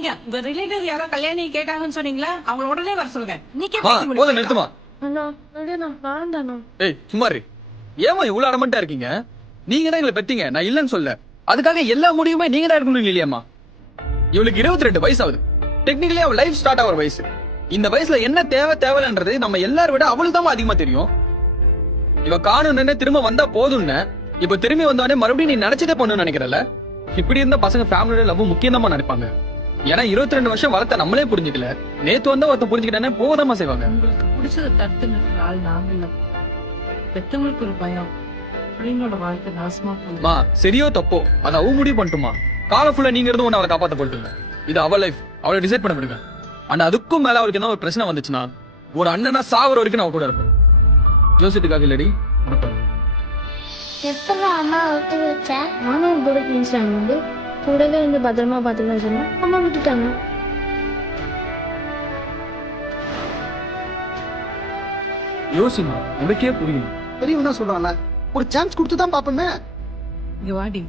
நீங்க உங்க ரிலேட்டிவ் யாரோ கல்யாணி கேட்டாங்கன்னு சொன்னீங்களா அவங்க உடனே வர சொல்லுங்க. நீ போதும் நிறுத்துமா. நான் ஏய் சும்மாரி, ஏமா இவ்வளவு அடமண்டா இருக்கீங்க? நீங்க தான் எங்களை பெத்தீங்க, நான் இல்லன்னு சொல்ல. அதுக்காக எல்லா முடிவுமே நீங்க தான் எடுக்கணும் இல்லையாமா? இவளுக்கு 22 வயசு ஆகுது. டெக்னிக்கலி அவள் லைஃப் ஸ்டார்ட் ஆகிற வயசு. இந்த வயசுல என்ன தேவைன்றது நம்ம எல்லாரும் விட அவளுக்கு தான் அதிகமா தெரியும். இவ காணும்னு திரும்ப வந்தா போதும்னு இப்ப திரும்பி வந்தோடனே மறுபடியும் நீ நினைச்சதே பண்ணணும்னு நினைக்கிறல. இப்படி இருந்த பசங்க ஃபேமிலியோட லவ் முக்கியம் தான் நினைப்பாங்க. ஏன்னா 22 வருஷம் வளர்த்த நம்மளே புரிஞ்சுக்கல, நேத்து வந்தா ஒருத்த புரிஞ்சுக்கிட்டே போதாமா செய்வாங்க. பிடிச்சது தடுத்துங்க ஆள் நாங்க இல்ல. பெத்தவங்களுக்கு ஒரு பயம், பிள்ளைங்களோட வாழ்க்கை நாசமா போகுது. சரியோ தப்போ அதை அவ முடிவு பண்ணிட்டுமா. காலம் ஃபுல்லா நீங்க இருந்து ஒன்னு அவளை காப்பாத்த போட்டுங்க. இது அவ லைஃப், அவளை டிசைட் பண்ண விடுங்க. ஆனா அதுக்கும் மேல அவருக்கு என்ன ஒரு பிரச்சனை வந்துச்சுன்னா ஒரு அண்ணனா சாகுற வரைக்கும் நான் கூட இருப்பேன். ஜோசிட்டுக்காக இல்லடி. எப்பதான் அம்மா விட்டு வச்சேன் நானும் கூட பேசுறாங்க வந்து கூடவே வந்து பத்திரமா பாத்துக்கலாம் சொன்னா அம்மா விட்டுட்டாங்க. யோசிமா, உனக்கே புரியும். பெரியவனா சொல்றான்ல, ஒரு சான்ஸ் கொடுத்து தான் பாப்போமே. இங்க வாடி.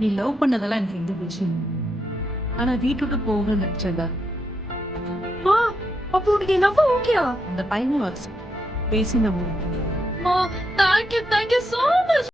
நீ லவ் பண்ணதெல்லாம் எனக்கு எந்த விஷயம், ஆனா வீட்டுக்கு போக நினைச்சதா அப்போ உனக்கு என்ன ஓகேவா? அந்த பையன் பேசி நம்ம தேங்க்யூ so much.